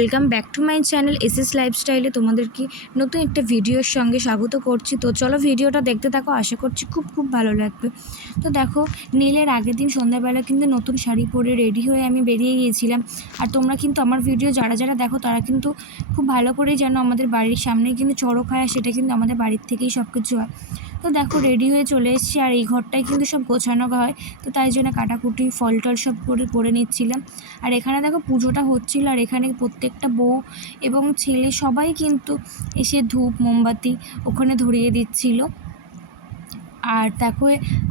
Welcome back to my channel SS লাইফস্টাইলে তোমাদেরকে নতুন একটা ভিডিওর সঙ্গে স্বাগত করছি। তো চলো ভিডিওটা দেখতে থাকো, আশা করছি খুব ভালো লাগবে। তো দেখো, নীলের আগের দিন সন্ধ্যাবেলা কিন্তু নতুন শাড়ি পরে রেডি হয়ে আমি বেরিয়ে গিয়েছিলাম। আর তোমরা কিন্তু আমার ভিডিও যারা দেখো তারা কিন্তু খুব ভালো করেই জানো আমাদের বাড়ির সামনেই কিন্তু চড়ক হয়, আর সেটা কিন্তু আমাদের বাড়ির থেকেই সব কিছু হয়। তো দেখো রেডি হয়ে চলে এসেছি, আর এই ঘরটাই কিন্তু সব গোছানো হয়, তো তাই জন্য কাটাকুটি ফল টল সব করে নিচ্ছিলাম। আর এখানে দেখো পুজোটা হচ্ছিল, আর এখানে প্রত্যেকটা বউ এবং ছেলে সবাই কিন্তু এসে ধূপ মোমবাতি ওখানে ধরিয়ে দিচ্ছিল। আর দেখো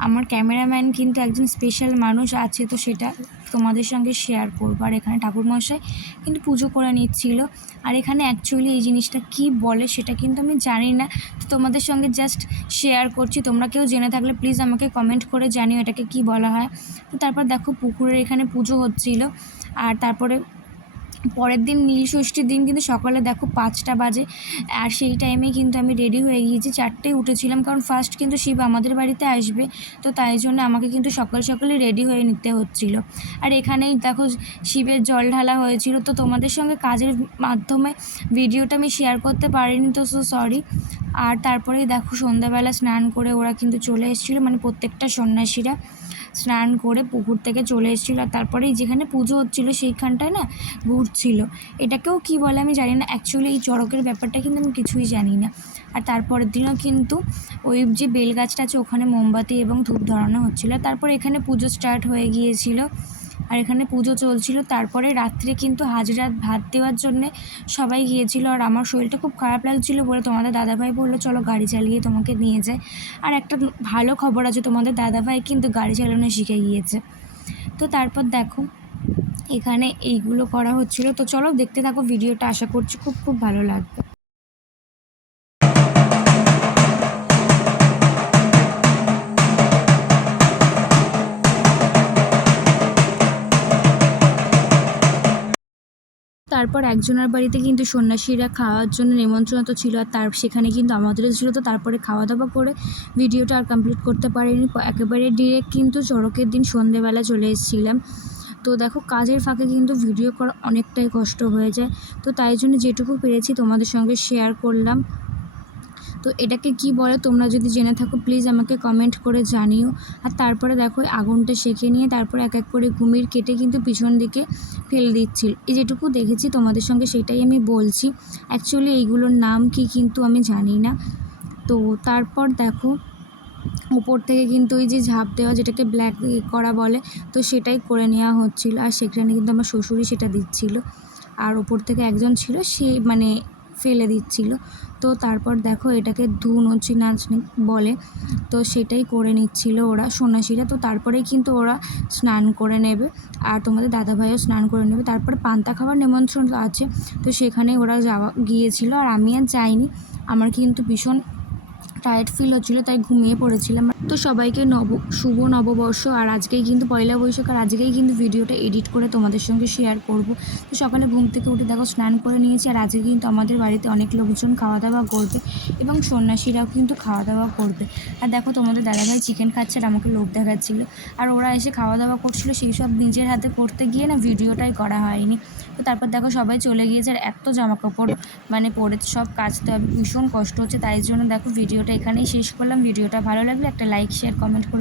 আমার ক্যামেরাম্যান কিন্তু একজন স্পেশাল মানুষ আছে, তো সেটা তোমাদের সঙ্গে শেয়ার করবো। আর এখানে ঠাকুরমশাই কিন্তু পুজো করে নিচ্ছিল। আর এখানে অ্যাকচুয়ালি এই জিনিসটা কি বলে সেটা কিন্তু আমি জানি না, তো তোমাদের সঙ্গে জাস্ট শেয়ার করছি। তোমরা কেউ জেনে থাকলে প্লিজ আমাকে কমেন্ট করে জানিও এটাকে কি বলা হয়। তো তারপর দেখো পুকুরের এখানে পুজো হচ্ছিল। আর তারপরে পরের দিন নীল ষষ্ঠীর দিন কিন্তু সকালে দেখো 5টা বাজে, আর সেই টাইমে কিন্তু আমি রেডি হয়ে গিয়েছি। 4টেয় উঠেছিলাম, কারণ ফার্স্ট কিন্তু শিব আমাদের বাড়িতে আসবে, তো তাই জন্য আমাকে কিন্তু সকালে রেডি হয়ে নিতে হচ্ছিল। আর এখানেই দেখো শিবের জল ঢালা হয়েছিল, তো তোমাদের সঙ্গে কাজের মাধ্যমে ভিডিওটা আমি শেয়ার করতে পারিনি, তো সরি। আর তারপরেই দেখো সন্ধ্যাবেলা স্নান করে ওরা কিন্তু চলে এসেছিলো, মানে প্রত্যেকটা সন্ন্যাসীরা স্নান করে পুকুর থেকে চলে এসেছিলো। আর তারপরে যেখানে পুজো হচ্ছিলো সেইখানটায় না ঘুরছিল, এটাকেও কি বলে আমি জানি না। অ্যাকচুয়ালি এই চড়কের ব্যাপারটা কিন্তু আমি কিছুই জানি না। আর তারপরের দিনও কিন্তু ওই যে বেল গাছটা আছে ওখানে মোমবাতি এবং ধূপ ধরানো হচ্ছিলো। তারপর এখানে পুজো স্টার্ট হয়ে গিয়েছিল, আর এখানে পুজো চলছিল। তারপরে রাত্রে কিন্তু হাজরা ভাত দেওয়ার জন্যে সবাই গিয়েছিল, আর আমার শরীরটা খুব খারাপ লাগছিলো বলে তোমাদের দাদাভাই বললো চলো গাড়ি চালিয়ে তোমাকে নিয়ে যায়। আর একটা ভালো খবর আছে, তোমাদের দাদাভাই কিন্তু গাড়ি চালানো শিখে গিয়েছে। তো তারপর দেখো এখানে এইগুলো করা হচ্ছিল, তো চলো দেখতে থাকো ভিডিওটা, আশা করছি খুব ভালো লাগবে। তারপর একজনের বাড়িতে কিন্তু সন্ন্যাসীরা খাওয়ার জন্য নিমন্ত্রণ তো ছিল, আর সেখানে কিন্তু আমাদেরও ছিল। তো তারপরে খাওয়া দাওয়া করে ভিডিওটা আর কমপ্লিট করতে পারিনি, একেবারে ডিরেক্ট কিন্তু চড়কের দিন সন্ধেবেলা চলে এসেছিলাম। তো দেখো কাজের ফাঁকে কিন্তু ভিডিও করা অনেকটাই কষ্ট হয়ে যায়, তো তাই জন্য যেটুকু পেরেছি তোমাদের সঙ্গে শেয়ার করলাম। তো এটাকে কি বলে তোমরা যদি জেনে থাকো প্লিজ আমাকে কমেন্ট করে জানিও। আর তারপরে দেখো আগুনটা সেঁকে নিয়ে তারপরে এক করে কুমির কেটে কিন্তু পিছন দিকে ফেলে দিচ্ছিল। এই যেটুকু দেখেছি তোমাদের সঙ্গে সেটাই আমি বলছি, অ্যাকচুয়ালি এইগুলোর নাম কি কিন্তু আমি জানি না। তো তারপর দেখো উপর থেকে কিন্তু ওই যে ঝাঁপ দেওয়া যেটাকে ব্ল্যাক করা বলে, তো সেটাই করে নেওয়া হচ্ছিল। আর সেখানে কিন্তু আমার শ্বশুরই সেটা দিচ্ছিল, আর ওপর থেকে একজন ছিল সে মানে ফেলে দিচ্ছিল। তো তারপর দেখো এটাকে নচি নাচ বলে, তো সেটাই করে নিচ্ছিল ওরা সন্ন্যাসীরা। তো তারপরেই কিন্তু ওরা স্নান করে নেবে, আর তোমাদের দাদাভাইও স্নান করে নেবে। তারপরে পান্তা খাওয়ার নিমন্ত্রণ আছে, তো সেখানে ওরা গিয়েছিল, আর আমি আর যাইনি। আমার কিন্তু ভীষণ টায়ার্ড ফিল হচ্ছিলো, তাই ঘুমিয়ে পড়েছিলাম। তো সবাইকে শুভ নববর্ষ, আর আজকেই কিন্তু পয়লা বৈশাখ, আর আজকেই কিন্তু ভিডিওটা এডিট করে তোমাদের সঙ্গে শেয়ার করব। তো সকালে ঘুম থেকে উঠে দেখো স্নান করে নিয়েছি, আর আজকে কিন্তু আমাদের বাড়িতে অনেক লোকজন খাওয়া দাওয়া করবে এবং সন্ন্যাসীরাও কিন্তু খাওয়া দাওয়া করবে। আর দেখো তোমাদের দাদাভাই চিকেন খাচ্ছে আর আমাকে লোভ দেখাচ্ছিলো, আর ওরা এসে খাওয়া দাওয়া করছিলো, সেই সব নিজের হাতে করতে গিয়ে না ভিডিওটাই করা হয়নি। তো তারপর দেখো সবাই চলে গিয়েছে, আর এত জামা কাপড় মানে পরেছে, সব কাচতে হবে, ভীষণ কষ্ট হচ্ছে। তাই জন্য দেখো ভিডিওটা এখানেই শেষ করলাম। ভিডিওটা ভালো লাগলে একটা লাইক শেয়ার কমেন্ট করে